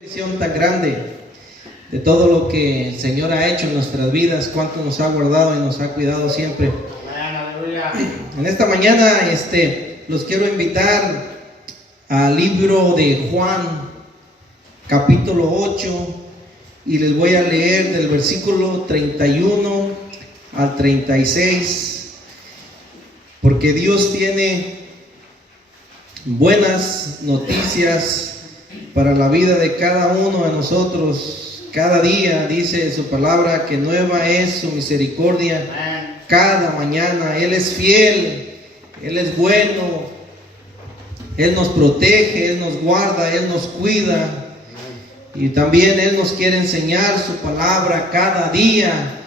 Visión tan grande de todo lo que el Señor ha hecho en nuestras vidas, cuánto nos ha guardado y nos ha cuidado siempre. En esta mañana los quiero invitar al libro de Juan, capítulo 8, y les voy a leer del versículo 31 al 36, porque Dios tiene buenas noticias para la vida de cada uno de nosotros. Cada día dice su palabra que nueva es su misericordia. Cada mañana Él es fiel, Él es bueno, Él nos protege, Él nos guarda, Él nos cuida. Y también Él nos quiere enseñar su palabra cada día.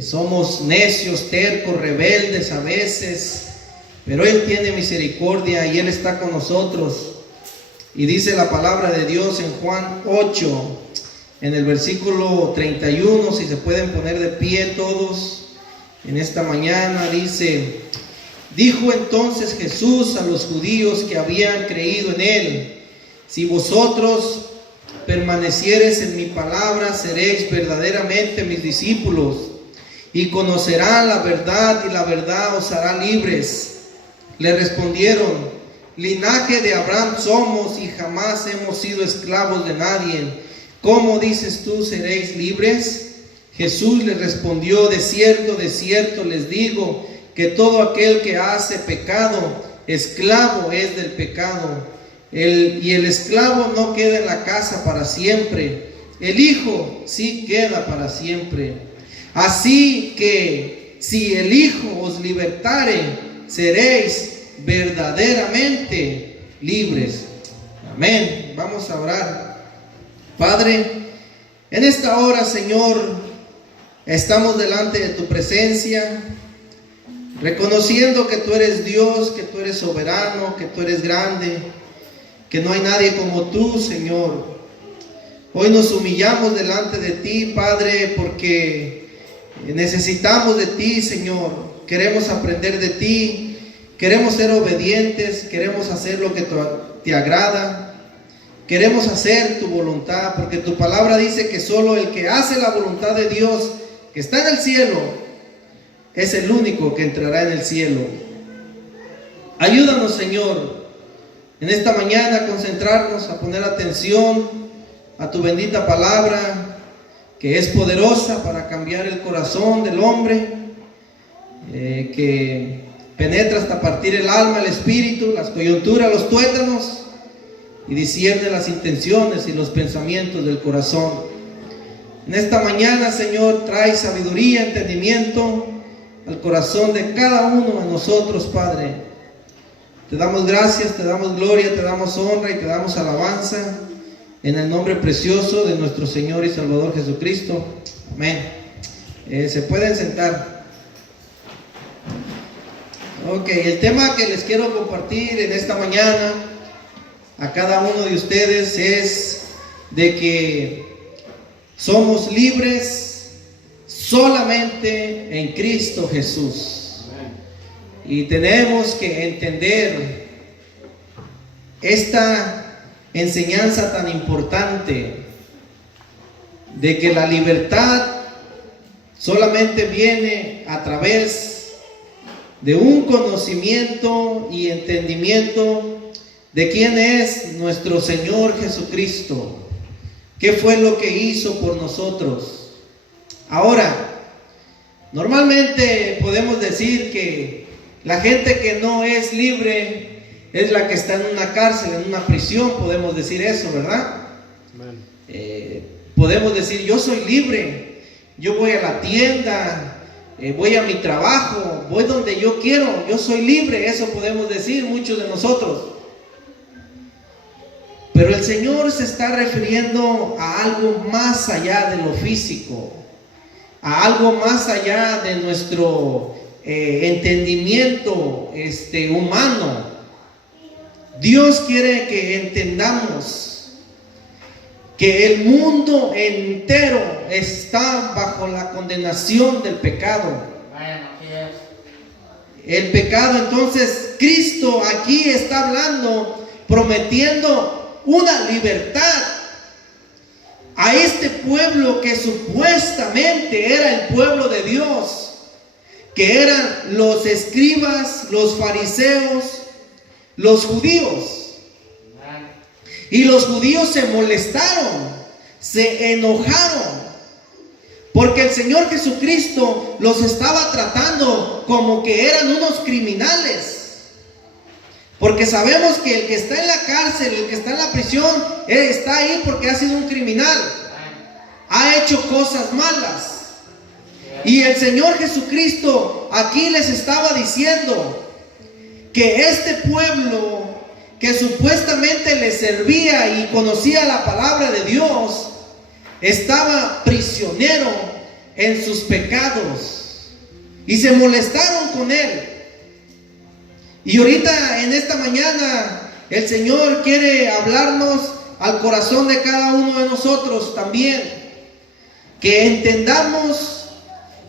Somos necios, tercos, rebeldes a veces, pero Él tiene misericordia y Él está con nosotros. Y dice la palabra de Dios en Juan 8, en el versículo 31, si se pueden poner de pie todos en esta mañana, dice: dijo entonces Jesús a los judíos que habían creído en Él: si vosotros permaneciereis en mi palabra, seréis verdaderamente mis discípulos, y conocerán la verdad, y la verdad os hará libres. Le respondieron: linaje de Abraham somos y jamás hemos sido esclavos de nadie. ¿Cómo dices tú, seréis libres? Jesús les respondió: de cierto les digo, que todo aquel que hace pecado, esclavo es del pecado. Y el esclavo no queda en la casa para siempre, el Hijo sí queda para siempre. Así que si el Hijo os libertare, seréis verdaderamente libres. Amén. Vamos a orar. Padre, en esta hora, Señor, estamos delante de tu presencia, reconociendo que tú eres Dios, que tú eres soberano, que tú eres grande, que no hay nadie como tú, Señor. Hoy nos humillamos delante de ti, Padre, porque necesitamos de ti, Señor. Queremos aprender de ti. Queremos ser obedientes, queremos hacer lo que te agrada, queremos hacer tu voluntad, porque tu palabra dice que solo el que hace la voluntad de Dios, que está en el cielo, es el único que entrará en el cielo. Ayúdanos, Señor, en esta mañana a concentrarnos, a poner atención a tu bendita palabra, que es poderosa para cambiar el corazón del hombre, que penetra hasta partir el alma, el espíritu, las coyunturas, los tuétanos, y discierne las intenciones y los pensamientos del corazón. En esta mañana, Señor, trae sabiduría, entendimiento al corazón de cada uno de nosotros, Padre. Te damos gracias, te damos gloria, te damos honra y te damos alabanza, en el nombre precioso de nuestro Señor y Salvador Jesucristo. Amén. Se pueden sentar. Ok, el tema que les quiero compartir en esta mañana a cada uno de ustedes es de que somos libres solamente en Cristo Jesús. Y tenemos que entender esta enseñanza tan importante de que la libertad solamente viene a través de un conocimiento y entendimiento de quién es nuestro Señor Jesucristo, qué fue lo que hizo por nosotros. Ahora, normalmente podemos decir que la gente que no es libre es la que está en una cárcel, en una prisión, podemos decir eso, ¿verdad? Podemos decir: yo soy libre, yo voy a la tienda, voy a mi trabajo, voy donde yo quiero, yo soy libre. Eso podemos decir muchos de nosotros. Pero el Señor se está refiriendo a algo más allá de lo físico, a algo más allá de nuestro entendimiento humano. Dios quiere que entendamos que el mundo entero está bajo la condenación del pecado. El pecado, entonces, Cristo aquí está hablando, prometiendo una libertad este pueblo que supuestamente era el pueblo de Dios, que eran los escribas, los fariseos, los judíos. Y los judíos se molestaron, se enojaron, porque el Señor Jesucristo los estaba tratando como que eran unos criminales. Porque sabemos que el que está en la cárcel, el que está en la prisión, está ahí porque ha sido un criminal, ha hecho cosas malas. Y el Señor Jesucristo aquí les estaba diciendo que este pueblo que supuestamente le servía y conocía la palabra de Dios, estaba prisionero en sus pecados. Y se molestaron con él. Y ahorita en esta mañana el Señor quiere hablarnos al corazón de cada uno de nosotros también. Que entendamos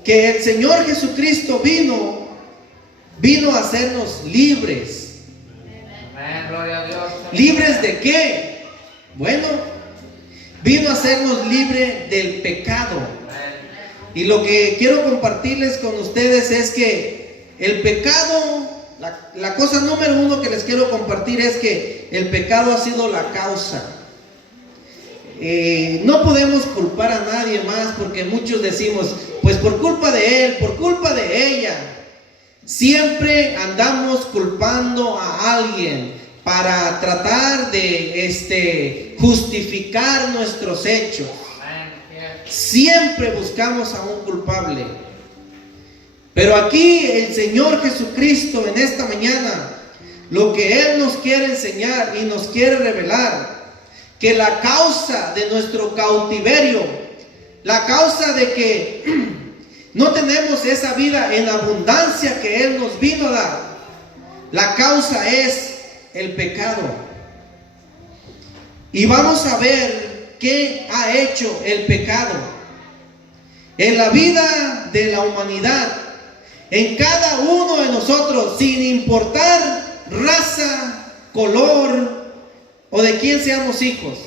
que el Señor Jesucristo vino a hacernos libres. Gloria a Dios. ¿Libres de qué? Bueno, vino a hacernos libres del pecado. Y lo que quiero compartirles con ustedes es que el pecado, la cosa número uno que les quiero compartir es que el pecado ha sido la causa. No podemos culpar a nadie más, porque muchos decimos, pues por culpa de él, por culpa de ella. Siempre andamos culpando a alguien para tratar de justificar nuestros hechos. Siempre buscamos a un culpable. Pero aquí el Señor Jesucristo en esta mañana, lo que Él nos quiere enseñar y nos quiere revelar, que la causa de nuestro cautiverio, la causa de que no tenemos esa vida en abundancia que Él nos vino a dar, la causa es el pecado. Y vamos a ver qué ha hecho el pecado en la vida de la humanidad, en cada uno de nosotros, sin importar raza, color o de quién seamos hijos.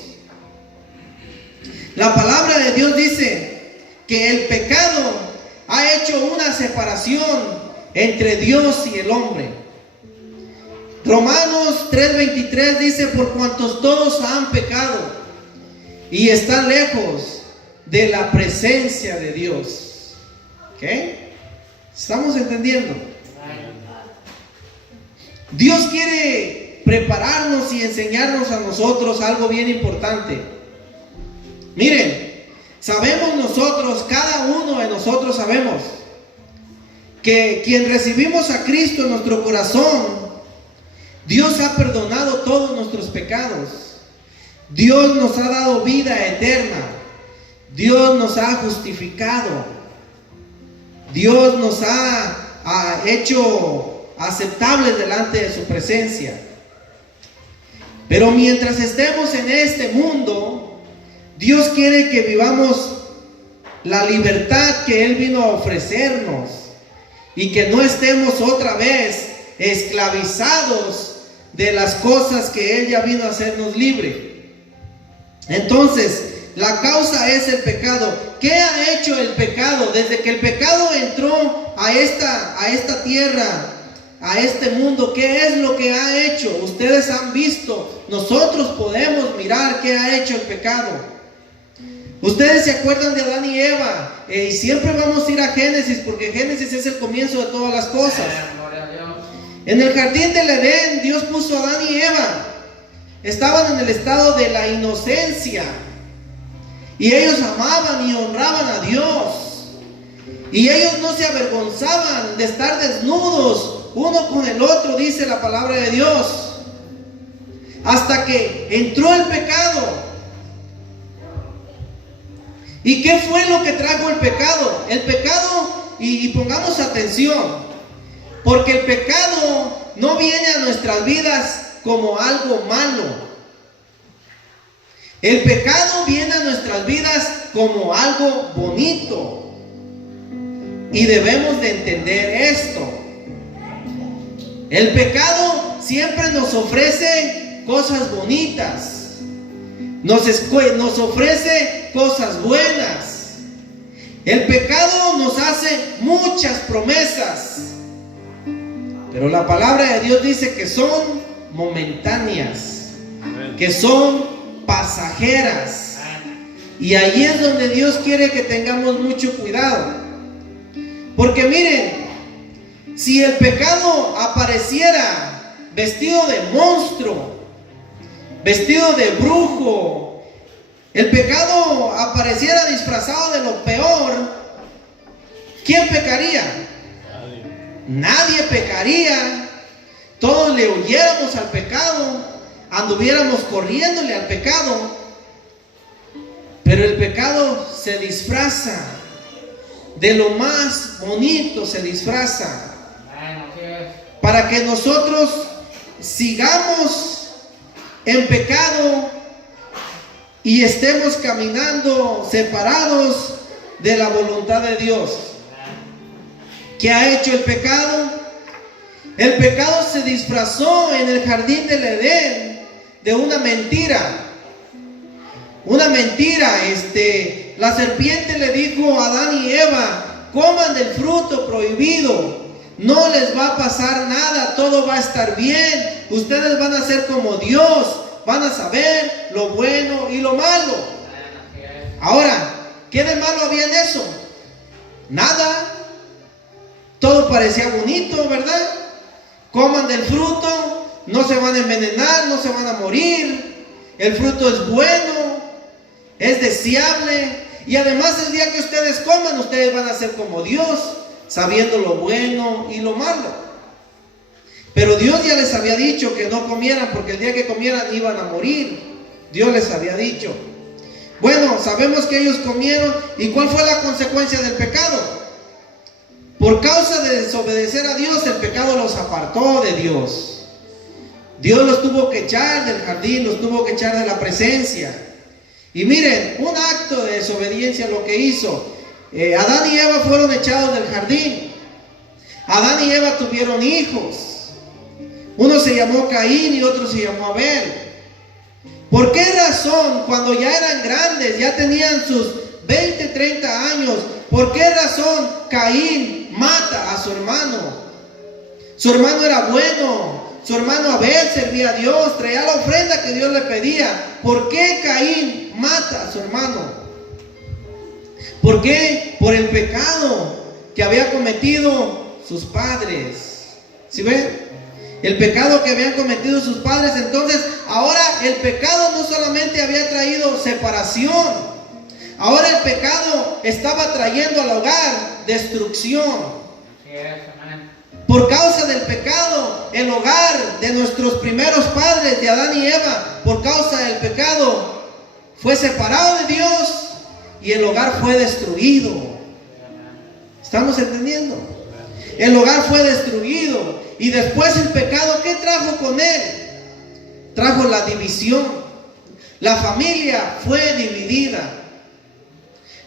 La palabra de Dios dice que el pecado ha hecho una separación entre Dios y el hombre. Romanos 3:23 dice: por cuantos todos han pecado y están lejos de la presencia de Dios. ¿Qué? ¿Estamos entendiendo? Dios quiere prepararnos y enseñarnos a nosotros algo bien importante. Miren, sabemos nosotros, cada uno de nosotros sabemos que quien recibimos a Cristo en nuestro corazón, Dios ha perdonado todos nuestros pecados. Dios nos ha dado vida eterna. Dios nos ha justificado. Dios nos ha hecho aceptables delante de su presencia. Pero mientras estemos en este mundo, Dios quiere que vivamos la libertad que Él vino a ofrecernos y que no estemos otra vez esclavizados de las cosas que Él ya vino a hacernos libre. Entonces, la causa es el pecado. ¿Qué ha hecho el pecado? Desde que el pecado entró a esta tierra, a este mundo, ¿qué es lo que ha hecho? Ustedes han visto, nosotros podemos mirar qué ha hecho el pecado. Ustedes se acuerdan de Adán y Eva, y siempre vamos a ir a Génesis, porque Génesis es el comienzo de todas las cosas. En el jardín del Edén, Dios puso a Adán y Eva. Estaban en el estado de la inocencia, y ellos amaban y honraban a Dios, y ellos no se avergonzaban de estar desnudos uno con el otro, dice la palabra de Dios, hasta que entró el pecado. ¿Y qué fue lo que trajo el pecado? El pecado, y pongamos atención, porque el pecado no viene a nuestras vidas como algo malo. El pecado viene a nuestras vidas como algo bonito. Y debemos de entender esto. El pecado siempre nos ofrece cosas bonitas. nos ofrece cosas buenas. El pecado nos hace muchas promesas, pero la palabra de Dios dice que son momentáneas, que son pasajeras. Y ahí es donde Dios quiere que tengamos mucho cuidado. Porque miren, si el pecado apareciera vestido de monstruo, vestido de brujo, el pecado apareciera disfrazado de lo peor, ¿quién pecaría? Nadie pecaría. Todos le huyéramos al pecado, anduviéramos corriéndole al pecado. Pero el pecado se disfraza, de lo más bonito se disfraza, para que nosotros sigamos en pecado y estemos caminando separados de la voluntad de Dios. ¿Qué ha hecho el pecado? El pecado se disfrazó en el jardín del Edén de una mentira. Una mentira. La serpiente le dijo a Adán y Eva: coman del fruto prohibido, no les va a pasar nada, todo va a estar bien, ustedes van a ser como Dios, van a saber lo bueno y lo malo. Ahora, ¿qué de malo había en eso? Nada. Todo parecía bonito, ¿verdad? Coman del fruto, no se van a envenenar, no se van a morir, el fruto es bueno, es deseable, y además el día que ustedes coman, ustedes van a ser como Dios, sabiendo lo bueno y lo malo. Pero Dios ya les había dicho que no comieran, porque el día que comieran iban a morir. Dios les había dicho. Bueno, sabemos que ellos comieron, ¿y cuál fue la consecuencia del pecado? Por causa de desobedecer a Dios, el pecado los apartó de Dios. Dios los tuvo que echar del jardín, los tuvo que echar de la presencia. Y miren, un acto de desobediencia lo que hizo. Adán y Eva fueron echados del jardín. Adán y Eva tuvieron hijos. Uno se llamó Caín y otro se llamó Abel. ¿Por qué razón, cuando ya eran grandes, ya tenían sus 20, 30 años, por qué razón Caín mata a su hermano? Su hermano era bueno. Su hermano Abel servía a Dios, traía la ofrenda que Dios le pedía. ¿Por qué Caín mata a su hermano? ¿Por qué? Por el pecado que había cometido sus padres. ¿Sí ven? El pecado que habían cometido sus padres. Entonces, ahora el pecado no solamente había traído separación. Ahora el pecado estaba trayendo al hogar destrucción. Por causa del pecado, el hogar de nuestros primeros padres, de Adán y Eva, por causa del pecado, fue separado de Dios y el hogar fue destruido. ¿Estamos entendiendo? El hogar fue destruido. Y después el pecado, ¿qué trajo con él? Trajo la división. La familia fue dividida.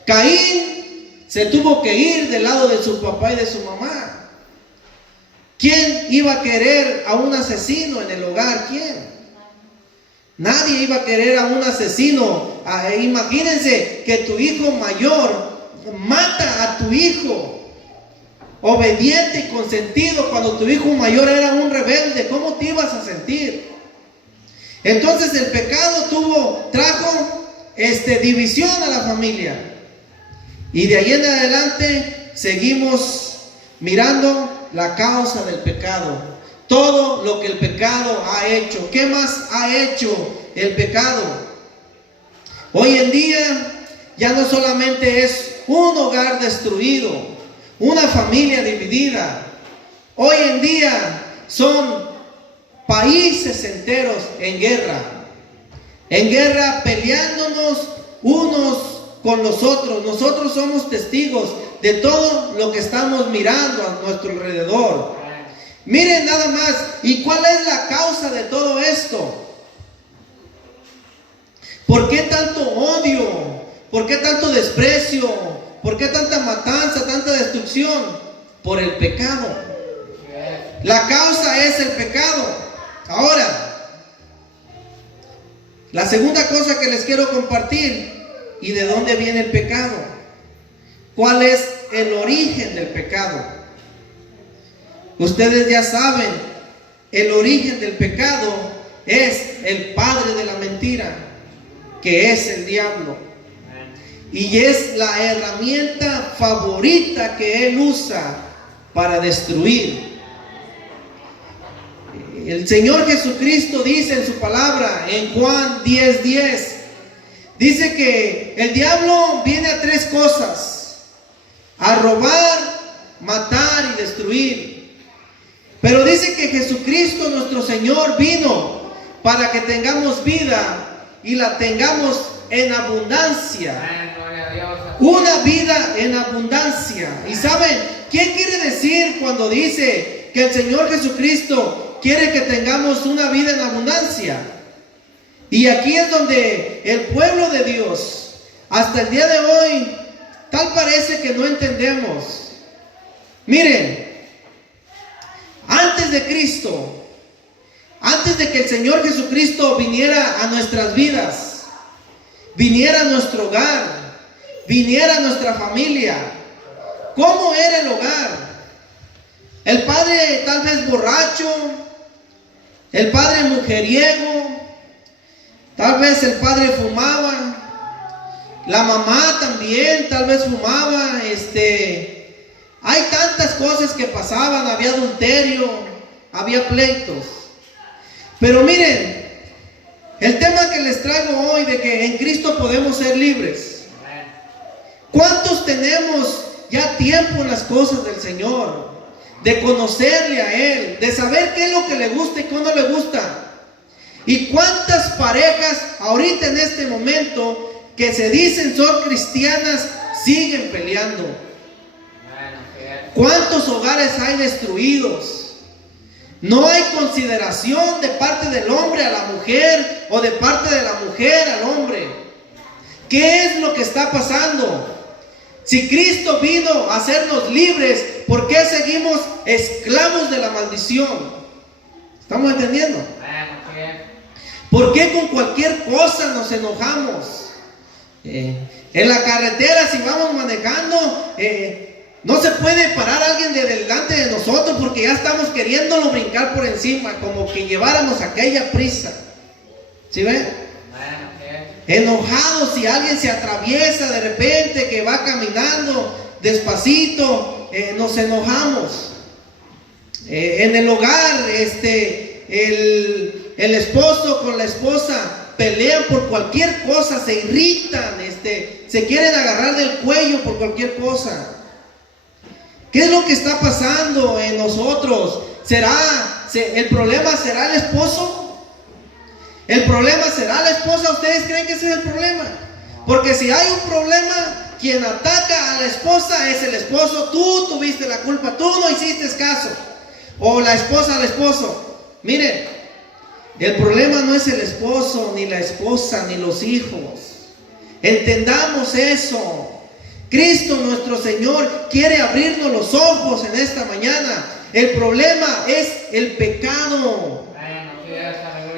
Caín se tuvo que ir del lado de su papá y de su mamá. ¿Quién iba a querer a un asesino en el hogar? ¿Quién? Nadie iba a querer a un asesino. Imagínense que tu hijo mayor mata a tu hijo obediente y consentido cuando tu hijo mayor era un rebelde. ¿Cómo te ibas a sentir? Entonces el pecado trajo división a la familia. Y de ahí en adelante seguimos mirando la causa del pecado, todo lo que el pecado ha hecho. ¿Qué más ha hecho el pecado? Hoy en día ya no solamente es un hogar destruido, una familia dividida. Hoy en día son países enteros en guerra peleándonos unos con los otros. Nosotros somos testigos de todo lo que estamos mirando a nuestro alrededor. Miren nada más. ¿Y cuál es la causa de todo esto? ¿Por qué tanto odio? ¿Por qué tanto desprecio? ¿Por qué tanta matanza, tanta destrucción? Por el pecado. La causa es el pecado. Ahora, La segunda cosa que les quiero compartir, ¿y de dónde viene el pecado? ¿Cuál es el origen del pecado? Ustedes ya saben, el origen del pecado es el padre de la mentira, que es el diablo. Y es la herramienta favorita que él usa para destruir. El Señor Jesucristo dice en su palabra, en Juan 10:10, dice que el diablo viene a tres cosas: a robar, matar y destruir. Pero dice que Jesucristo nuestro Señor vino para que tengamos vida y la tengamos en abundancia. Una vida en abundancia. ¿Y saben qué quiere decir cuando dice que el Señor Jesucristo quiere que tengamos una vida en abundancia? Y aquí es donde el pueblo de Dios, hasta el día de hoy, tal parece que no entendemos. Miren, antes de Cristo, antes de que el Señor Jesucristo viniera a nuestras vidas, viniera a nuestro hogar, viniera a nuestra familia, ¿cómo era el hogar? El padre tal vez borracho, el padre mujeriego, tal vez el padre fumaba, la mamá también tal vez fumaba, hay tantas cosas que pasaban, había adulterio, había pleitos. Pero miren, el tema que les traigo hoy de que en Cristo podemos ser libres. ¿Cuántos tenemos ya tiempo en las cosas del Señor? De conocerle a Él, de saber qué es lo que le gusta y qué no le gusta. ¿Y cuántas parejas ahorita en este momento que se dicen son cristianas siguen peleando? ¿Cuántos hogares hay destruidos? No hay consideración de parte del hombre a la mujer o de parte de la mujer al hombre. ¿Qué es lo que está pasando? Si Cristo vino a hacernos libres, ¿por qué seguimos esclavos de la maldición? ¿Estamos entendiendo? ¿Por qué con cualquier cosa nos enojamos? En la carretera, si vamos manejando, no se puede parar alguien de delante de nosotros porque ya estamos queriéndolo brincar por encima, como que lleváramos aquella prisa. ¿Sí ven? Enojados si alguien se atraviesa de repente, que va caminando despacito, nos enojamos. En el hogar, el esposo con la esposa pelean por cualquier cosa, se irritan, se quieren agarrar del cuello por cualquier cosa. ¿Qué es lo que está pasando en nosotros? ¿El problema será el esposo? ¿El problema será la esposa? ¿Ustedes creen que ese es el problema? Porque si hay un problema, quien ataca a la esposa es el esposo. Tú tuviste la culpa, tú no hiciste caso. O la esposa al esposo. Miren, el problema no es el esposo, ni la esposa, ni los hijos. Entendamos eso. Cristo nuestro Señor quiere abrirnos los ojos en esta mañana. El problema es el pecado.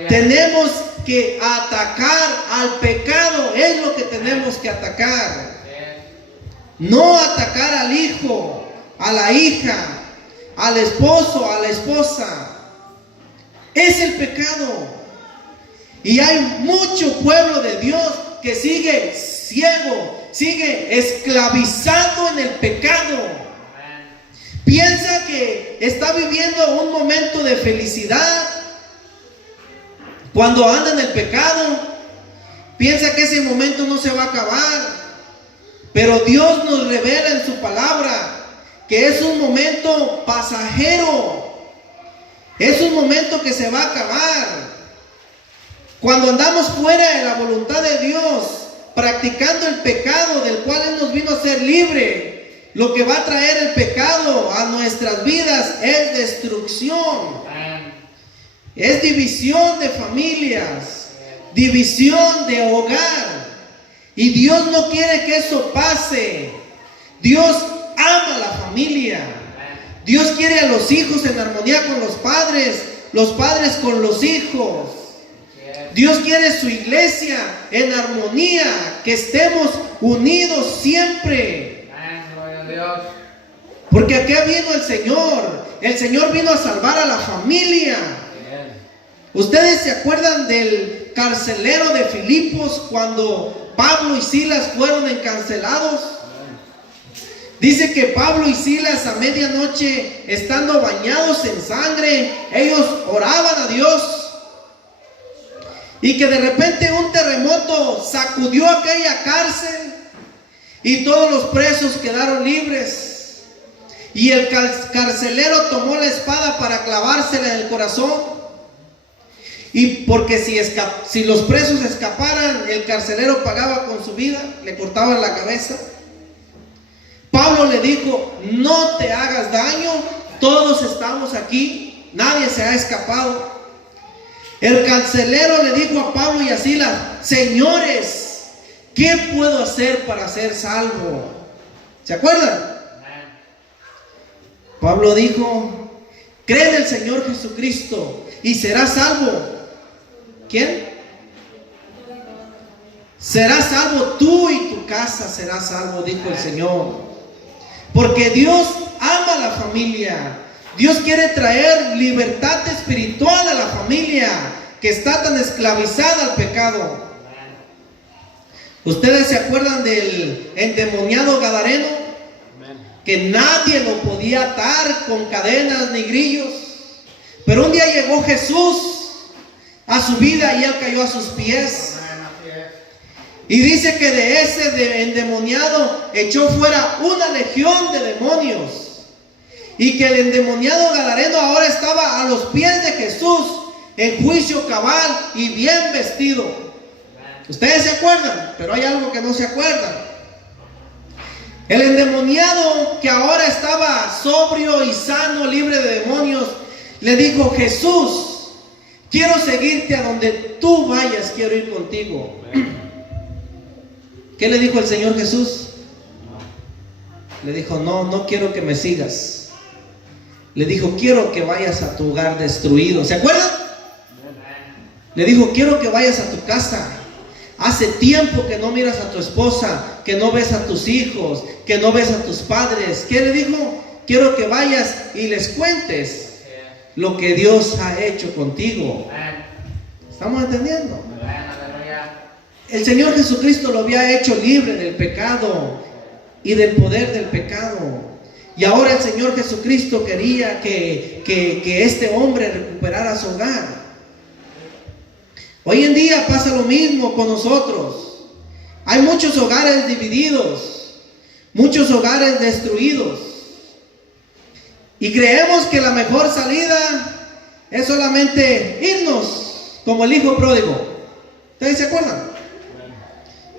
Tenemos que atacar al pecado, es lo que tenemos que atacar. No atacar al hijo, a la hija, al esposo, a la esposa. Es el pecado. Y hay mucho pueblo de Dios que sigue ciego, sigue esclavizado en el pecado. Piensa que está viviendo un momento de felicidad. Cuando anda en el pecado, piensa que ese momento no se va a acabar. Pero Dios nos revela en su palabra que es un momento pasajero. Es un momento que se va a acabar. Cuando andamos fuera de la voluntad de Dios, practicando el pecado del cual Él nos vino a ser libre, lo que va a traer el pecado a nuestras vidas es destrucción. Es división de familias, división de hogar. Y Dios no quiere que eso pase. Dios ama a la familia. Dios quiere a los hijos en armonía con los padres con los hijos. Dios quiere su iglesia en armonía, que estemos unidos siempre. Amén, gloria a Dios. Porque aquí vino el Señor. El Señor vino a salvar a la familia. ¿Ustedes se acuerdan del carcelero de Filipos cuando Pablo y Silas fueron encarcelados? Dice que Pablo y Silas a medianoche, estando bañados en sangre, ellos oraban a Dios. Y que de repente un terremoto sacudió aquella cárcel y todos los presos quedaron libres. Y el carcelero tomó la espada para clavársela en el corazón. Y porque si los presos escaparan, el carcelero pagaba con su vida, le cortaban la cabeza. Pablo le dijo: no te hagas daño, todos estamos aquí, nadie se ha escapado. El carcelero le dijo a Pablo y a Silas: señores, ¿qué puedo hacer para ser salvo? ¿Se acuerdan? Pablo dijo: cree en el Señor Jesucristo y serás salvo. ¿Quién? Serás salvo tú y tu casa serás salvo, dijo el Señor. Porque Dios ama a la familia. Dios quiere traer libertad espiritual a la familia que está tan esclavizada al pecado. ¿Ustedes se acuerdan del endemoniado gadareno? Que nadie lo podía atar con cadenas ni grillos. Pero un día llegó Jesús a su vida y él cayó a sus pies. Y dice que de ese endemoniado echó fuera una legión de demonios. Y que el endemoniado gadareno ahora estaba a los pies de Jesús en juicio cabal y bien vestido. Ustedes se acuerdan, pero hay algo que no se acuerdan. El endemoniado que ahora estaba sobrio y sano, libre de demonios, le dijo: Jesús, quiero seguirte a donde tú vayas, quiero ir contigo. ¿Qué le dijo el Señor Jesús? Le dijo: no quiero que me sigas. Le dijo: quiero que vayas a tu hogar destruido. ¿Se acuerdan? Le dijo: quiero que vayas a tu casa. Hace tiempo que no miras a tu esposa, que no ves a tus hijos, que no ves a tus padres. ¿Qué le dijo? Quiero que vayas y les cuentes lo que Dios ha hecho contigo. ¿Estamos entendiendo? El Señor Jesucristo lo había hecho libre del pecado y del poder del pecado. Y ahora el Señor Jesucristo quería que este hombre recuperara su hogar. Hoy en día pasa lo mismo con nosotros. Hay muchos hogares divididos, muchos hogares destruidos. Y creemos que la mejor salida es solamente irnos, como el hijo pródigo. ¿Ustedes se acuerdan?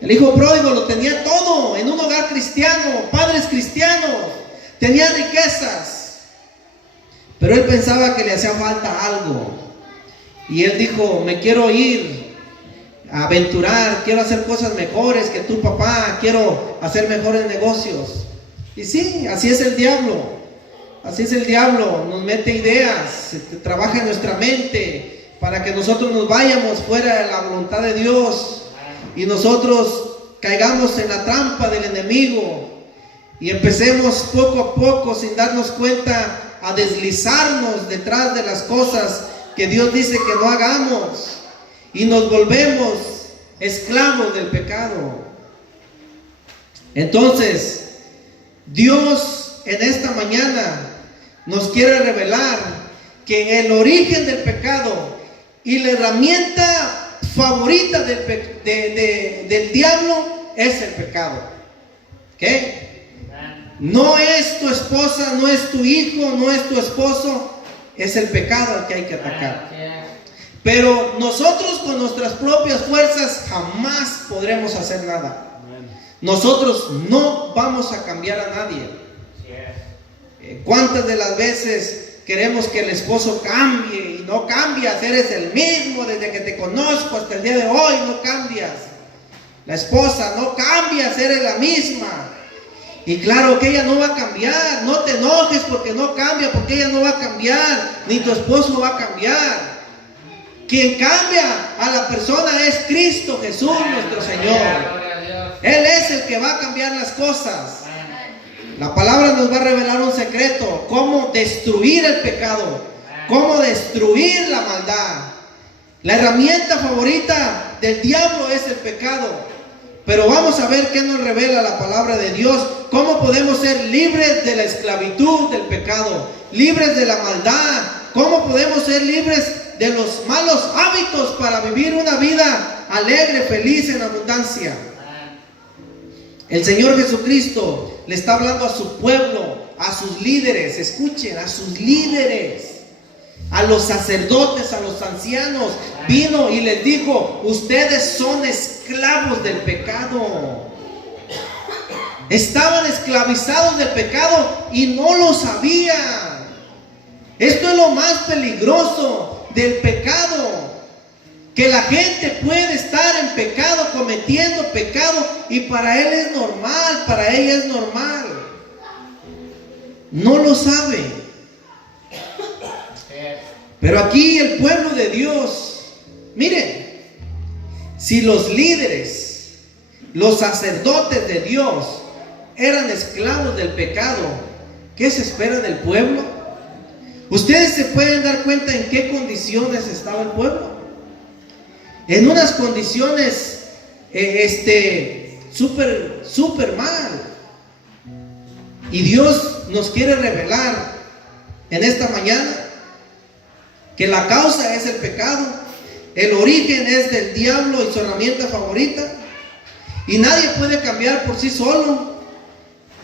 El hijo pródigo lo tenía todo en un hogar cristiano, padres cristianos, tenía riquezas, pero él pensaba que le hacía falta algo. Y él dijo: me quiero ir a aventurar, quiero hacer cosas mejores que tu papá, quiero hacer mejores negocios. Y sí, así es el diablo. Así es el diablo, nos mete ideas, trabaja en nuestra mente para que nosotros nos vayamos fuera de la voluntad de Dios y nosotros caigamos en la trampa del enemigo y empecemos poco a poco, sin darnos cuenta, a deslizarnos detrás de las cosas que Dios dice que no hagamos y nos volvemos esclavos del pecado. Entonces, Dios en esta mañana nos quiere revelar que el origen del pecado y la herramienta favorita del diablo es el pecado. ¿Qué? No es tu esposa, no es tu hijo, no es tu esposo, es el pecado al que hay que atacar. Pero nosotros con nuestras propias fuerzas jamás podremos hacer nada. Nosotros no vamos a cambiar a nadie. ¿Cuántas de las veces queremos que el esposo cambie y no cambias? Eres el mismo desde que te conozco hasta el día de hoy, no cambias. La esposa, no cambias, eres la misma. Y claro que ella no va a cambiar. No te enojes porque no cambia, porque ella no va a cambiar, ni tu esposo va a cambiar. Quien cambia a la persona es Cristo Jesús, nuestro Señor. Gloria a Dios. Él es el que va a cambiar las cosas. La palabra nos va a revelar un secreto: cómo destruir el pecado, cómo destruir la maldad. La herramienta favorita del diablo es el pecado. Pero vamos a ver qué nos revela la palabra de Dios. Cómo podemos ser libres de la esclavitud del pecado, libres de la maldad. Cómo podemos ser libres de los malos hábitos para vivir una vida alegre, feliz, en abundancia. El Señor Jesucristo le está hablando a su pueblo, a sus líderes. Escuchen, a sus líderes, a los sacerdotes, a los ancianos. Vino y les dijo: ustedes son esclavos del pecado. Estaban esclavizados del pecado y no lo sabían. Esto es lo más peligroso del pecado, que la gente puede estar en pecado, cometiendo pecado, y para él es normal, para ella es normal. No lo sabe. Pero aquí el pueblo de Dios, miren, si los líderes, los sacerdotes de Dios eran esclavos del pecado, ¿qué se espera del pueblo? Ustedes se pueden dar cuenta en qué condiciones estaba el pueblo. En unas condiciones súper mal. Y Dios nos quiere revelar en esta mañana que la causa es el pecado. El origen es del diablo y su herramienta favorita. Y nadie puede cambiar por sí solo.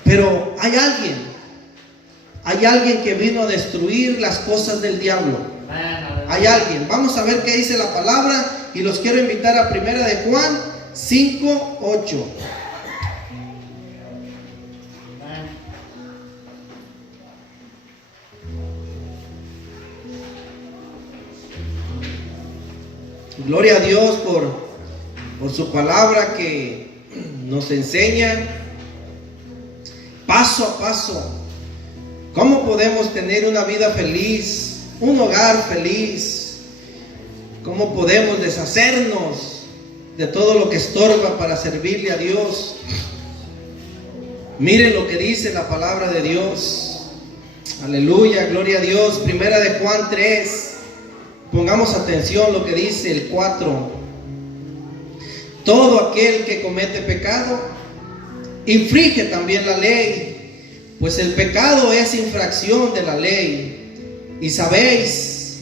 Pero hay alguien que vino a destruir las cosas del diablo. Hay alguien. Vamos a ver qué dice la palabra, y los quiero invitar a 1 de Juan 5:8. Gloria a Dios por su palabra que nos enseña paso a paso cómo podemos tener una vida feliz, un hogar feliz, cómo podemos deshacernos de todo lo que estorba para servirle a Dios. Miren lo que dice la palabra de Dios. Aleluya, gloria a Dios. 1 de Juan 3. Pongamos atención lo que dice el 4. Todo aquel que comete pecado infringe también la ley, pues el pecado es infracción de la ley. Y sabéis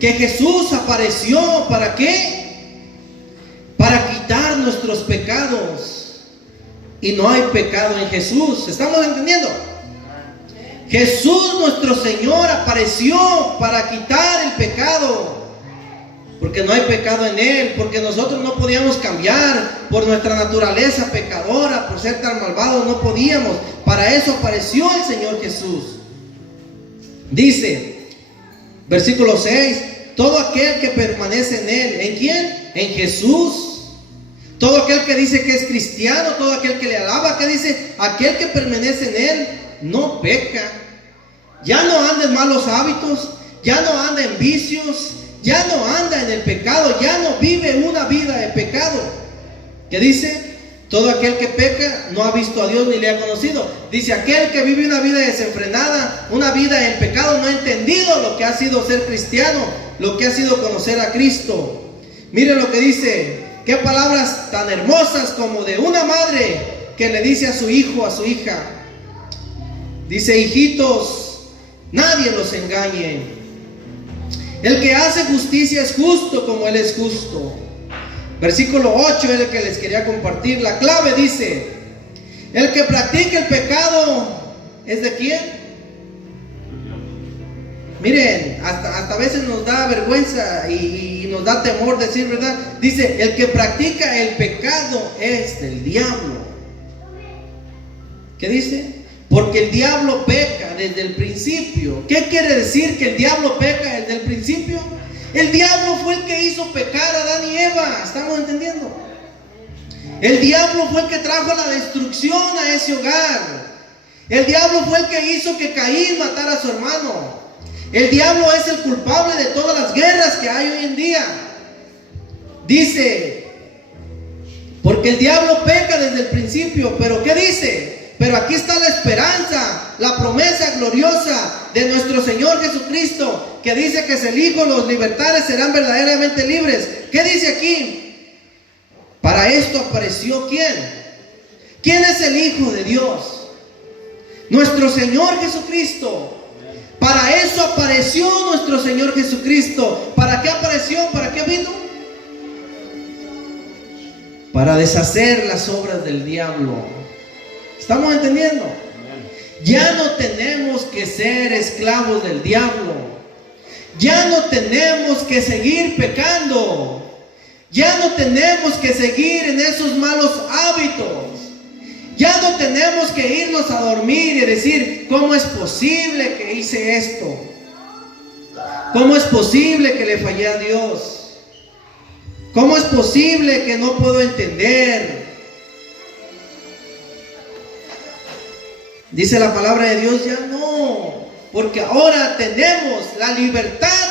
que Jesús apareció, ¿para qué? Para quitar nuestros pecados. Y no hay pecado en Jesús. ¿Estamos entendiendo? Jesús nuestro Señor apareció para quitar el pecado, porque no hay pecado en Él, porque nosotros no podíamos cambiar por nuestra naturaleza pecadora, por ser tan malvados, no podíamos. Para eso apareció el Señor Jesús. Dice, versículo 6, todo aquel que permanece en Él. ¿En quién? En Jesús. Todo aquel que dice que es cristiano, todo aquel que le alaba, que dice, aquel que permanece en Él no peca. Ya no anda en malos hábitos, ya no anda en vicios, ya no anda en el pecado, ya no vive una vida de pecado. ¿Qué dice? Todo aquel que peca no ha visto a Dios ni le ha conocido. Dice, aquel que vive una vida desenfrenada, una vida en pecado, no ha entendido lo que ha sido ser cristiano, lo que ha sido conocer a Cristo. Miren lo que dice. Qué palabras tan hermosas como de una madre que le dice a su hijo, a su hija. Dice, hijitos, nadie los engañe. El que hace justicia es justo como Él es justo. Versículo 8 es el que les quería compartir. La clave dice, el que practica el pecado ¿es de quién? Miren, hasta a veces nos da vergüenza y nos da temor decir verdad. Dice, el que practica el pecado es del diablo. ¿Qué dice? Porque el diablo peca desde el principio. ¿Qué quiere decir que el diablo peca desde el principio? El diablo fue el que hizo pecar a Adán y Eva. ¿Estamos entendiendo? El diablo fue el que trajo la destrucción a ese hogar. El diablo fue el que hizo que Caín matara a su hermano. El diablo es el culpable de todas las guerras que hay hoy en día. Dice, porque el diablo peca desde el principio, pero ¿qué dice? Pero aquí está la esperanza, la promesa gloriosa de nuestro Señor Jesucristo, que dice que si el Hijo los libertare serán verdaderamente libres. ¿Qué dice aquí? Para esto apareció ¿quién? ¿Quién es el Hijo de Dios? Nuestro Señor Jesucristo. Para eso apareció nuestro Señor Jesucristo. ¿Para qué apareció? ¿Para qué vino? Para deshacer las obras del diablo. ¿Estamos entendiendo? Ya no tenemos que ser esclavos del diablo. Ya no tenemos que seguir pecando. Ya no tenemos que seguir en esos malos hábitos. Ya no tenemos que irnos a dormir y decir, ¿cómo es posible que hice esto? ¿Cómo es posible que le fallé a Dios? ¿Cómo es posible que no puedo entender? Dice la palabra de Dios, ya no, porque ahora tenemos la libertad.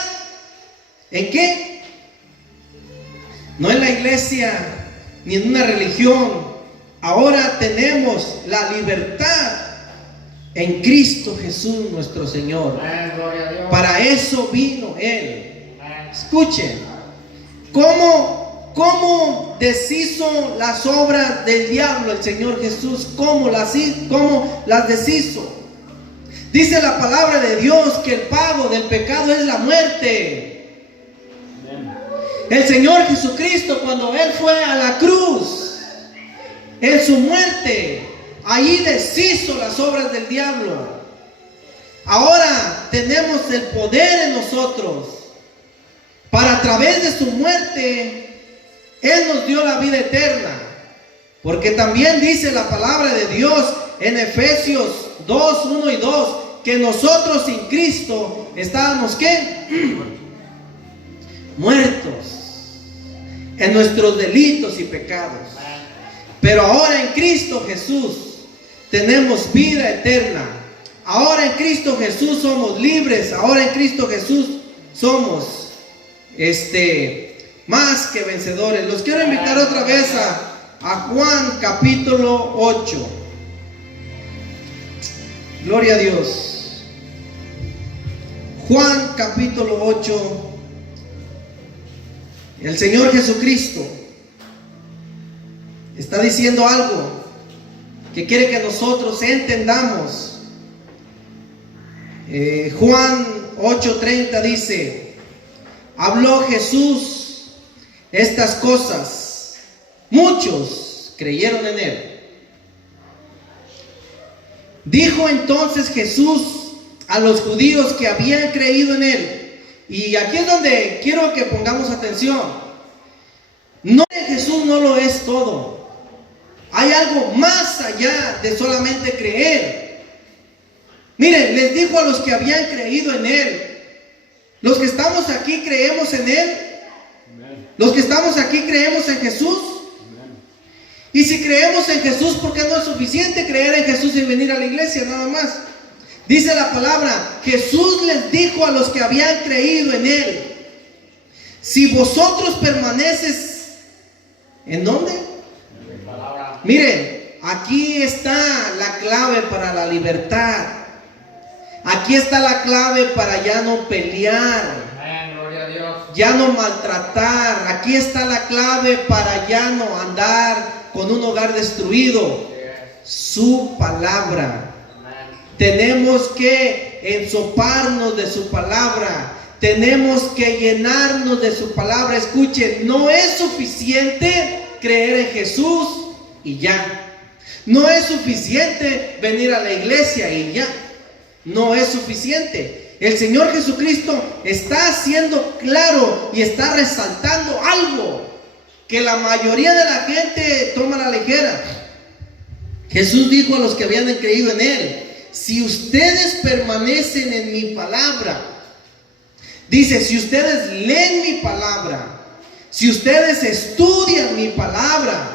¿En qué? No en la iglesia, ni en una religión. Ahora tenemos la libertad en Cristo Jesús nuestro Señor. Para eso vino Él. Escuchen, ¿cómo deshizo las obras del diablo el Señor Jesús? ¿Cómo las deshizo? Dice la palabra de Dios que el pago del pecado es la muerte. El Señor Jesucristo, cuando Él fue a la cruz, en su muerte, ahí deshizo las obras del diablo. Ahora tenemos el poder en nosotros para, a través de su muerte, Él nos dio la vida eterna. Porque también dice la palabra de Dios en Efesios 2, 1 y 2, que nosotros sin Cristo estábamos ¿qué? Muertos en nuestros delitos y pecados. Pero ahora en Cristo Jesús tenemos vida eterna. Ahora en Cristo Jesús somos libres. Ahora en Cristo Jesús somos más que vencedores. Los quiero invitar otra vez a Juan capítulo 8. Gloria a Dios. Juan capítulo 8. El Señor Jesucristo está diciendo algo que quiere que nosotros entendamos. Juan 8:30 dice: habló Jesús estas cosas, muchos creyeron en Él. Dijo entonces Jesús a los judíos que habían creído en Él. Y aquí es donde quiero que pongamos atención. No, Jesús no lo es todo. Hay algo más allá de solamente creer. Miren, les dijo a los que habían creído en Él. Los que estamos aquí creemos en Él. Los que estamos aquí creemos en Jesús. Y si creemos en Jesús, ¿por qué no es suficiente creer en Jesús y venir a la iglesia nada más? Dice la palabra, Jesús les dijo a los que habían creído en Él: si vosotros permaneces, ¿en dónde? Miren, aquí está la clave para la libertad. Aquí está la clave para ya no pelear, ya no maltratar. Aquí está la clave para ya no andar con un hogar destruido. Su palabra. Tenemos que ensoparnos de su palabra. Tenemos que llenarnos de su palabra. Escuchen, no es suficiente creer en Jesús y ya. No es suficiente venir a la iglesia y ya. No es suficiente. El Señor Jesucristo está haciendo claro y está resaltando algo que la mayoría de la gente toma a la ligera. Jesús dijo a los que habían creído en Él: si ustedes permanecen en mi palabra, dice, si ustedes leen mi palabra, si ustedes estudian mi palabra,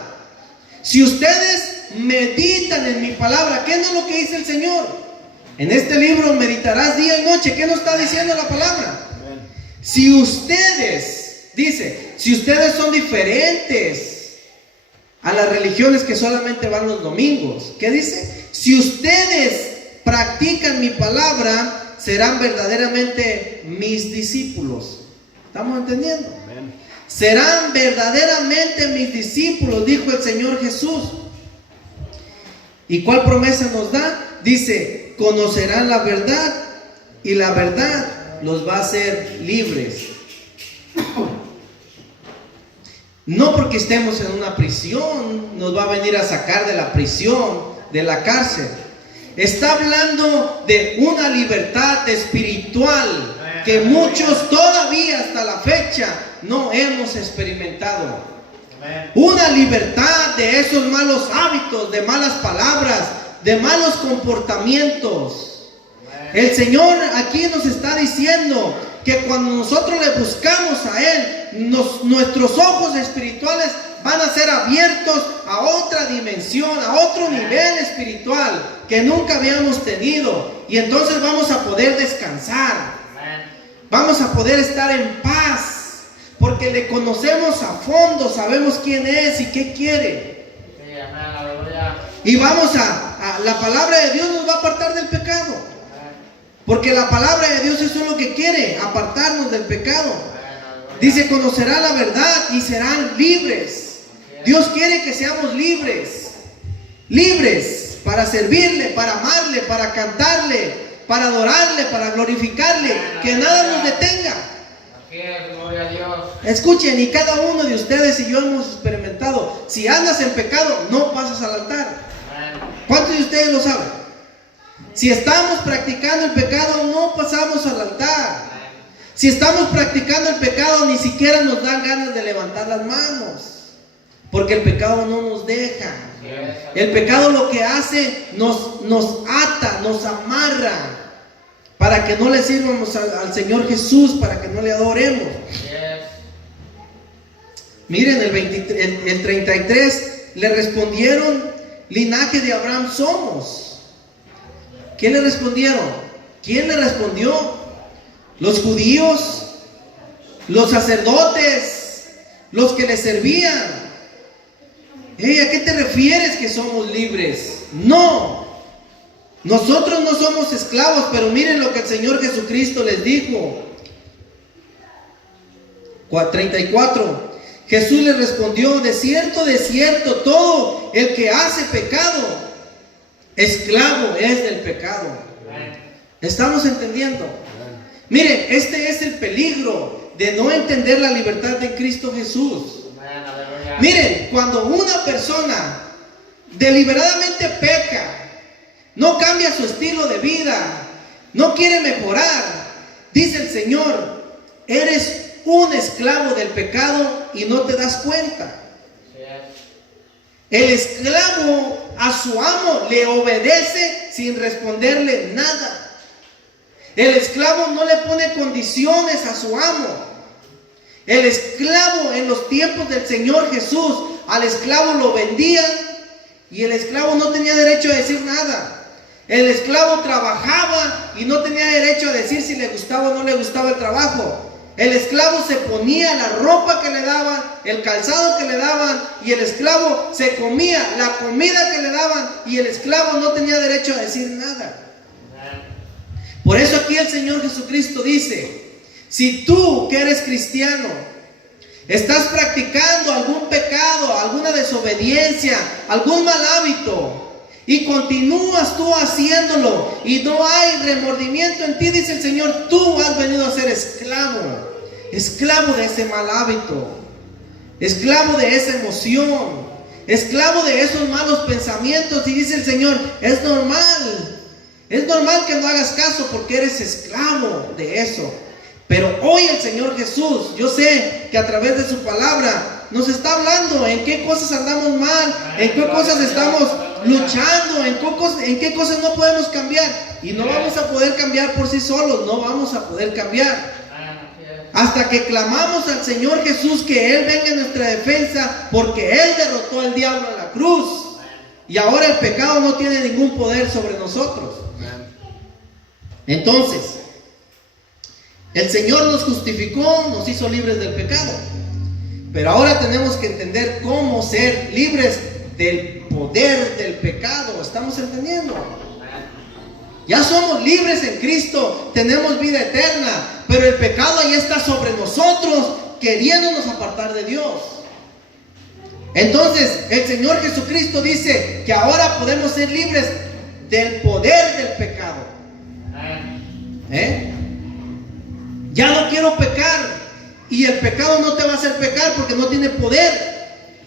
si ustedes meditan en mi palabra, ¿qué no es lo que dice el Señor? En este libro meditarás día y noche. ¿Qué nos está diciendo la palabra? Si ustedes dice, si ustedes son diferentes a las religiones que solamente van los domingos, ¿qué dice? Si ustedes practican mi palabra, serán verdaderamente mis discípulos. ¿Estamos entendiendo? Amén. Serán verdaderamente mis discípulos, dijo el Señor Jesús. ¿Y cuál promesa nos da? Dice, conocerán la verdad y la verdad los va a hacer libres. No porque estemos en una prisión nos va a venir a sacar de la prisión, de la cárcel. Está hablando de una libertad espiritual que muchos todavía hasta la fecha no hemos experimentado. Una libertad de esos malos hábitos, de malas palabras, de malos comportamientos. El Señor aquí nos está diciendo que cuando nosotros le buscamos a Él, nuestros ojos espirituales van a ser abiertos a otra dimensión, a otro nivel espiritual que nunca habíamos tenido. Y entonces vamos a poder descansar. Vamos a poder estar en paz, porque le conocemos a fondo, sabemos quién es y qué quiere. Sí, amén, aleluya. Y vamos la palabra de Dios nos va a apartar del pecado, porque la palabra de Dios eso es lo que quiere, apartarnos del pecado. Dice, conocerán la verdad y serán libres. Dios quiere que seamos libres, libres para servirle, para amarle, para cantarle, para adorarle, para glorificarle, que nada nos detenga. Así es, gloria a Dios. Escuchen, y cada uno de ustedes y yo hemos experimentado, si andas en pecado, no pasas al altar. ¿Cuántos de ustedes lo saben? Si estamos practicando el pecado, no pasamos al altar. Si estamos practicando el pecado, ni siquiera nos dan ganas de levantar las manos, porque el pecado no nos deja. El pecado lo que hace, nos ata, nos amarra, para que no le sirvamos al Señor Jesús, para que no le adoremos. Miren el 33, le respondieron, linaje de Abraham somos. ¿Qué le respondieron? ¿Quién le respondió? Los judíos, los sacerdotes, los que le servían. Hey, ¿a qué te refieres que somos libres? No, nosotros no somos esclavos, pero miren lo que el Señor Jesucristo les dijo. 34. Jesús les respondió, de cierto, todo el que hace pecado, esclavo es del pecado. ¿Estamos entendiendo? Miren, este es el peligro de no entender la libertad de Cristo Jesús. Miren, cuando una persona deliberadamente peca, no cambia su estilo de vida, no quiere mejorar, dice el Señor, eres un esclavo del pecado y no te das cuenta. El esclavo a su amo le obedece sin responderle nada. El esclavo no le pone condiciones a su amo. El esclavo en los tiempos del Señor Jesús, al esclavo lo vendían y el esclavo no tenía derecho a decir nada. El esclavo trabajaba y no tenía derecho a decir si le gustaba o no le gustaba el trabajo. El esclavo se ponía la ropa que le daban, el calzado que le daban, y el esclavo se comía la comida que le daban, y el esclavo no tenía derecho a decir nada. Por eso aquí el Señor Jesucristo dice, si tú que eres cristiano estás practicando algún pecado, alguna desobediencia, algún mal hábito, y continúas tú haciéndolo y no hay remordimiento en ti, dice el Señor, tú has venido a ser esclavo de ese mal hábito, esclavo de esa emoción, esclavo de esos malos pensamientos. Y dice el Señor, es normal que no hagas caso porque eres esclavo de eso. Pero hoy el Señor Jesús, yo sé que a través de su palabra nos está hablando en qué cosas andamos mal, en qué cosas estamos luchando, en qué cosas no podemos cambiar. Y no vamos a poder cambiar por sí solos, no vamos a poder cambiar. Hasta que clamamos al Señor Jesús que Él venga en nuestra defensa, porque Él derrotó al diablo en la cruz. Y ahora el pecado no tiene ningún poder sobre nosotros. Entonces, El Señor nos justificó, nos hizo libres del pecado. Pero ahora tenemos que entender cómo ser libres del poder del pecado. ¿Estamos entendiendo? Ya somos libres en Cristo, tenemos vida eterna, pero el pecado ahí está sobre nosotros, queriéndonos apartar de Dios. Entonces, el Señor Jesucristo dice que ahora podemos ser libres del poder del pecado. Ya no quiero pecar. Y el pecado no te va a hacer pecar porque no tiene poder.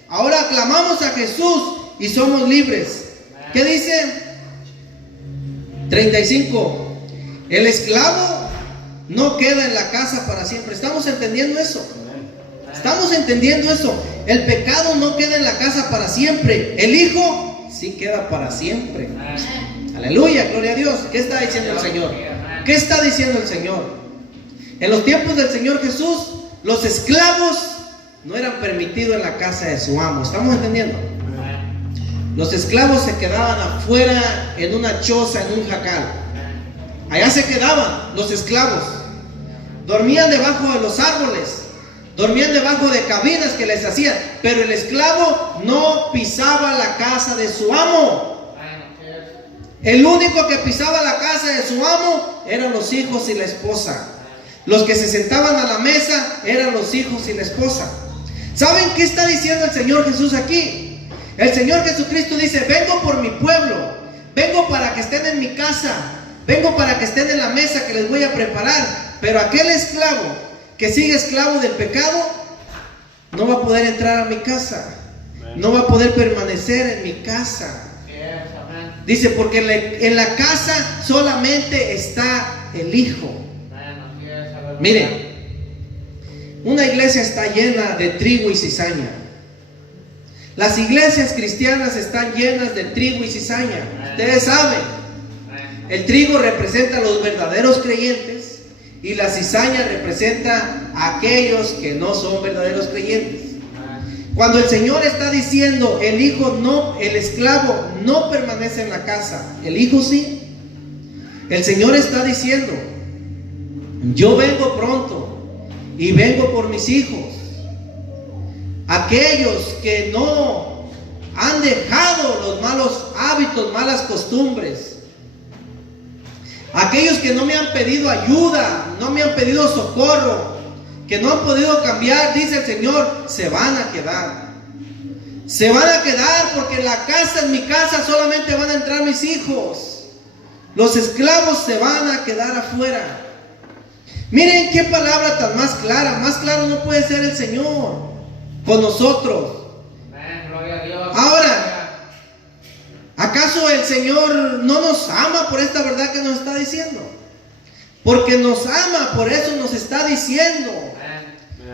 Ahora clamamos a Jesús y somos libres. ¿Qué dice? 35. El esclavo no queda en la casa para siempre. ¿Estamos entendiendo eso? ¿Estamos entendiendo eso? El pecado no queda en la casa para siempre. El Hijo sí queda para siempre. Aleluya, gloria a Dios. ¿Qué está diciendo el Señor? ¿Qué está diciendo el Señor? En los tiempos del Señor Jesús, los esclavos no eran permitidos en la casa de su amo. ¿Estamos entendiendo? Los esclavos se quedaban afuera en una choza, en un jacal. Allá se quedaban los esclavos. Dormían debajo de los árboles. Dormían debajo de cabinas que les hacían. Pero el esclavo no pisaba la casa de su amo. El único que pisaba la casa de su amo eran los hijos y la esposa. Los que se sentaban a la mesa eran los hijos y la esposa. ¿Saben qué está diciendo el Señor Jesús aquí? El Señor Jesucristo dice: vengo por mi pueblo, vengo para que estén en mi casa, vengo para que estén en la mesa que les voy a preparar. Pero aquel esclavo que sigue esclavo del pecado no va a poder entrar a mi casa, no va a poder permanecer en mi casa. Dice, porque en la casa solamente está el Hijo. Miren, una iglesia está llena de trigo y cizaña. Las iglesias cristianas están llenas de trigo y cizaña. Ustedes saben, el trigo representa a los verdaderos creyentes y la cizaña representa a aquellos que no son verdaderos creyentes. Cuando el Señor está diciendo, el hijo no, el esclavo no permanece en la casa, el hijo sí. El Señor está diciendo: yo vengo pronto y vengo por mis hijos. Aquellos que no han dejado los malos hábitos, malas costumbres. Aquellos que no me han pedido ayuda, no me han pedido socorro, que no han podido cambiar, dice el Señor, se van a quedar. Se van a quedar porque en la casa, en mi casa, solamente van a entrar mis hijos. Los esclavos se van a quedar afuera. Miren qué palabra tan más claro no puede ser el Señor con nosotros. Gloria a Dios. Ahora, ¿acaso el Señor no nos ama por esta verdad que nos está diciendo? Porque nos ama, por eso nos está diciendo.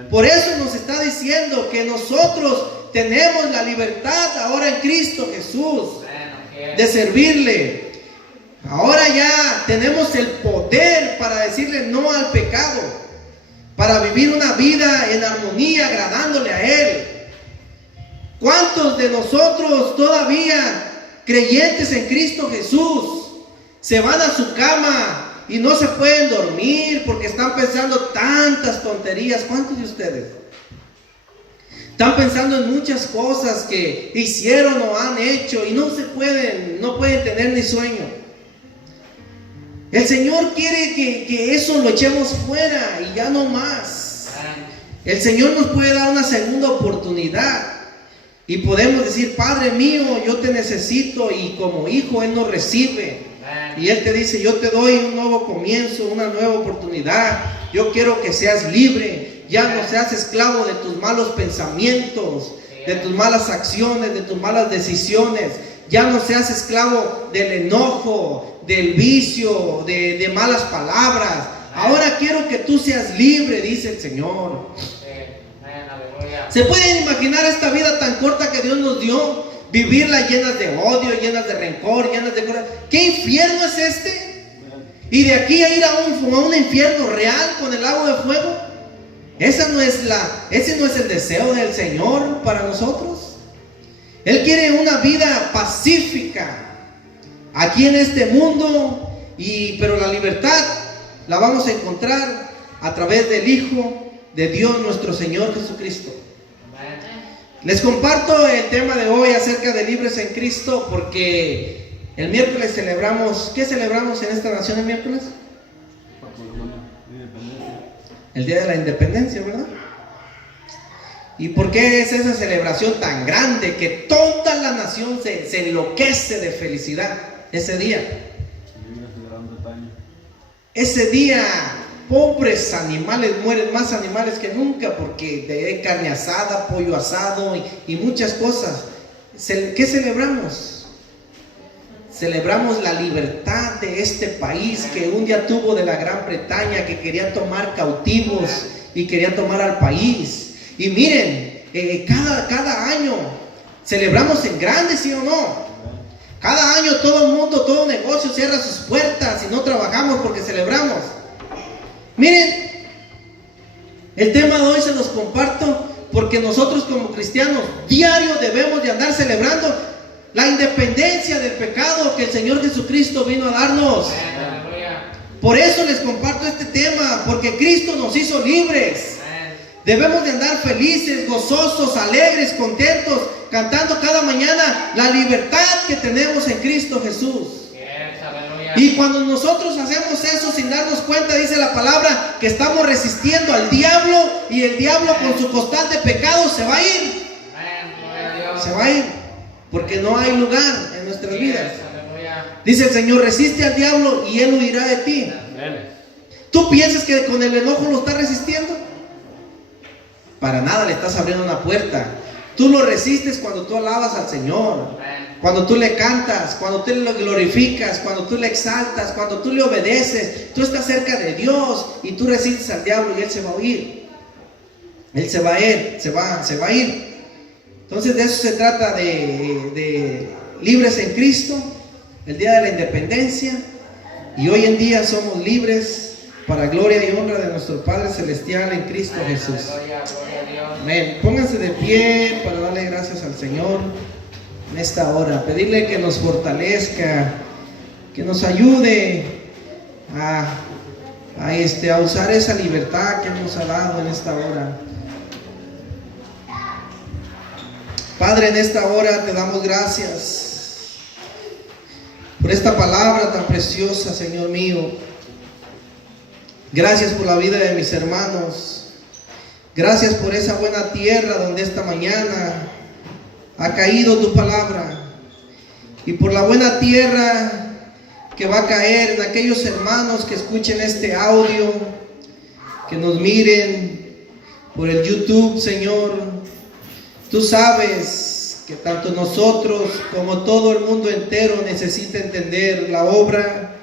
Por eso nos está diciendo que nosotros tenemos la libertad ahora en Cristo Jesús de servirle. Ahora ya tenemos el poder para decirle no al pecado, para vivir una vida en armonía, agradándole a Él. ¿Cuántos de nosotros todavía creyentes en Cristo Jesús se van a su cama y no se pueden dormir porque están pensando tantas tonterías? ¿Cuántos de ustedes están pensando en muchas cosas que hicieron o han hecho y no pueden tener ni sueño? El Señor quiere que eso lo echemos fuera y ya no más. El Señor nos puede dar una segunda oportunidad y podemos decir: Padre mío, yo te necesito, y como hijo Él nos recibe. Y Él te dice: yo te doy un nuevo comienzo, una nueva oportunidad. Yo quiero que seas libre, ya no seas esclavo de tus malos pensamientos, de tus malas acciones, de tus malas decisiones. Ya no seas esclavo del enojo, del vicio, de malas palabras. Ahora quiero que tú seas libre, dice el Señor. ¿Se pueden imaginar esta vida tan corta que Dios nos dio? Vivirla llenas de odio, llenas de rencor, llenas de cosas. ¿Qué infierno es este? Y de aquí a ir a un infierno real con el lago de fuego. Ese no es el deseo del Señor para nosotros. Él quiere una vida pacífica aquí en este mundo, pero la libertad la vamos a encontrar a través del Hijo de Dios, nuestro Señor Jesucristo. Les comparto el tema de hoy acerca de libres en Cristo, porque el miércoles celebramos, ¿qué celebramos en esta nación el miércoles? El Día de la Independencia, ¿verdad? ¿Y por qué es esa celebración tan grande que toda la nación se enloquece de felicidad ese día? Ese día, pobres animales, mueren más animales que nunca, porque hay carne asada, pollo asado y muchas cosas. ¿Qué celebramos? Celebramos la libertad de este país que un día tuvo de la Gran Bretaña, que quería tomar cautivos y quería tomar al país. Y miren, cada año celebramos en grande, ¿sí o no? Cada año todo el mundo, todo negocio cierra sus puertas y no trabajamos porque celebramos. Miren, el tema de hoy se los comparto porque nosotros como cristianos diario debemos de andar celebrando la independencia del pecado que el Señor Jesucristo vino a darnos. Por eso les comparto este tema, porque Cristo nos hizo libres. Debemos de andar felices, gozosos, alegres, contentos, cantando cada mañana la libertad que tenemos en Cristo Jesús. Y cuando nosotros hacemos eso sin darnos cuenta, dice la palabra que estamos resistiendo al diablo, y el diablo con su costal de pecado se va a ir. Se va a ir, porque no hay lugar en nuestras vidas. Dice el Señor, resiste al diablo y él huirá de ti. ¿Tú piensas que con el enojo lo estás resistiendo? Para nada, le estás abriendo una puerta. Tú lo resistes cuando tú alabas al Señor, cuando tú le cantas, cuando tú lo glorificas, cuando tú le exaltas, cuando tú le obedeces. Tú estás cerca de Dios y tú resistes al diablo y él se va a huir. Él se va a ir, se va a ir. Entonces de eso se trata, de libres en Cristo, el día de la independencia. Y hoy en día somos libres para gloria y honra de nuestro Padre Celestial en Cristo Jesús. Amén. Pónganse de pie para darle gracias al Señor en esta hora. Pedirle que nos fortalezca, que nos ayude a usar esa libertad que nos ha dado en esta hora. Padre, en esta hora te damos gracias por esta palabra tan preciosa, Señor mío. Gracias por la vida de mis hermanos. Gracias por esa buena tierra donde esta mañana ha caído tu palabra, y por la buena tierra que va a caer en aquellos hermanos que escuchen este audio, que nos miren por el YouTube, Señor. Tú sabes que tanto nosotros como todo el mundo entero necesita entender la obra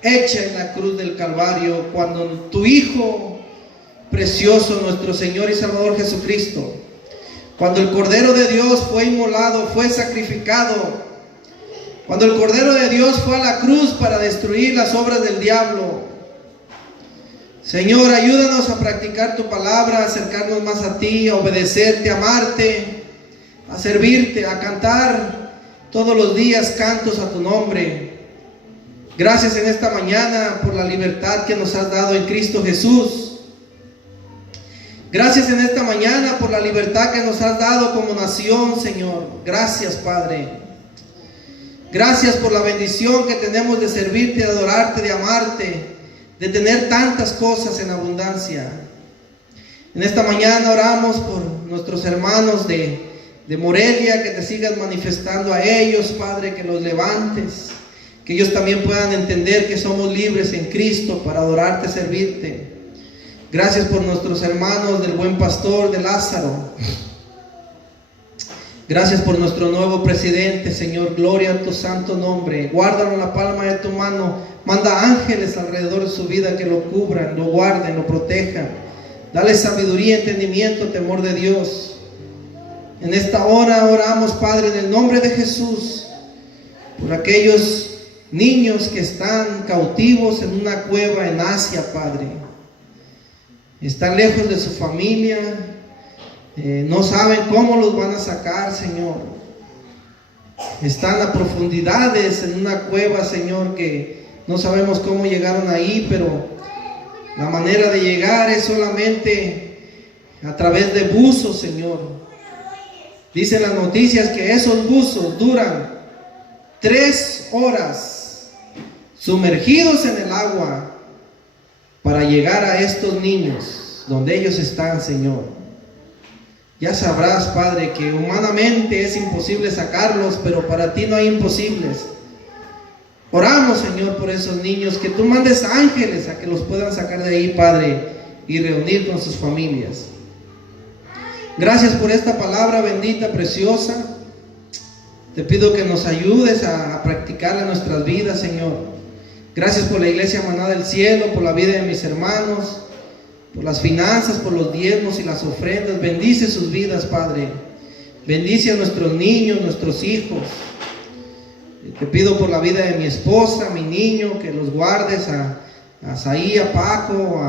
hecha en la cruz del Calvario, cuando tu Hijo precioso, nuestro Señor y Salvador Jesucristo, cuando el Cordero de Dios fue inmolado, fue sacrificado, cuando el Cordero de Dios fue a la cruz para destruir las obras del diablo. Señor, ayúdanos a practicar tu palabra, a acercarnos más a ti, a obedecerte, a amarte, a servirte, a cantar todos los días cantos a tu nombre. Gracias en esta mañana por la libertad que nos has dado en Cristo Jesús. Gracias en esta mañana por la libertad que nos has dado como nación, Señor. Gracias, Padre. Gracias por la bendición que tenemos de servirte, de adorarte, de amarte, de tener tantas cosas en abundancia. En esta mañana oramos por nuestros hermanos de Morelia, que te sigas manifestando a ellos, Padre, que los levantes, que ellos también puedan entender que somos libres en Cristo para adorarte, servirte. Gracias por nuestros hermanos del Buen Pastor, de Lázaro. Gracias por nuestro nuevo presidente, Señor. Gloria a tu santo nombre. Guárdalo en la palma de tu mano. Manda ángeles alrededor de su vida que lo cubran, lo guarden, lo protejan. Dale sabiduría, entendimiento, temor de Dios. En esta hora oramos, Padre, en el nombre de Jesús, por aquellos niños que están cautivos en una cueva en Asia, Padre. Están lejos de su familia, no saben cómo los van a sacar, Señor. Están a profundidades en una cueva, Señor, que no sabemos cómo llegaron ahí, pero La manera de llegar es solamente a través de buzos, Señor. Dicen las noticias que esos buzos duran 3 horas sumergidos en el agua para llegar a estos niños donde ellos están, Señor. Ya sabrás, Padre, que humanamente es imposible sacarlos, pero para ti no hay imposibles. Oramos, Señor, por esos niños, que tú mandes ángeles a que los puedan sacar de ahí, Padre, y reunir con sus familias. Gracias por esta palabra bendita, preciosa. Te pido que nos ayudes a practicarla en nuestras vidas, Señor. Gracias por la iglesia Maná del Cielo, por la vida de mis hermanos, por las finanzas, por los diezmos y las ofrendas. Bendice sus vidas, Padre. Bendice a nuestros niños, nuestros hijos. Te pido por la vida de mi esposa, mi niño, que los guardes, a Saí, a Paco,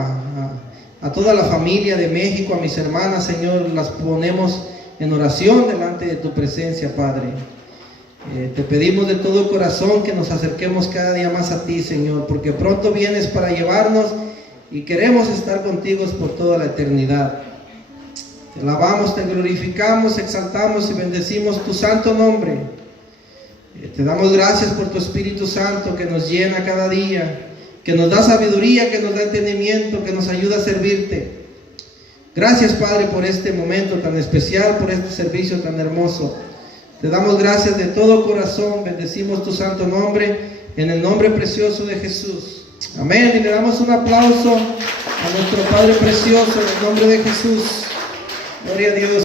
a toda la familia de México, a mis hermanas, Señor. Las ponemos en oración delante de tu presencia, Padre. Te pedimos de todo corazón que nos acerquemos cada día más a ti, Señor, porque pronto vienes para llevarnos y queremos estar contigo por toda la eternidad. Te alabamos, te glorificamos, exaltamos y bendecimos tu santo nombre. Te damos gracias por tu Espíritu Santo que nos llena cada día, que nos da sabiduría, que nos da entendimiento, que nos ayuda a servirte. Gracias, Padre, por este momento tan especial, por este servicio tan hermoso. Te damos gracias de todo corazón, bendecimos tu santo nombre, en el nombre precioso de Jesús. Amén. Y le damos un aplauso a nuestro Padre precioso en el nombre de Jesús. Gloria a Dios.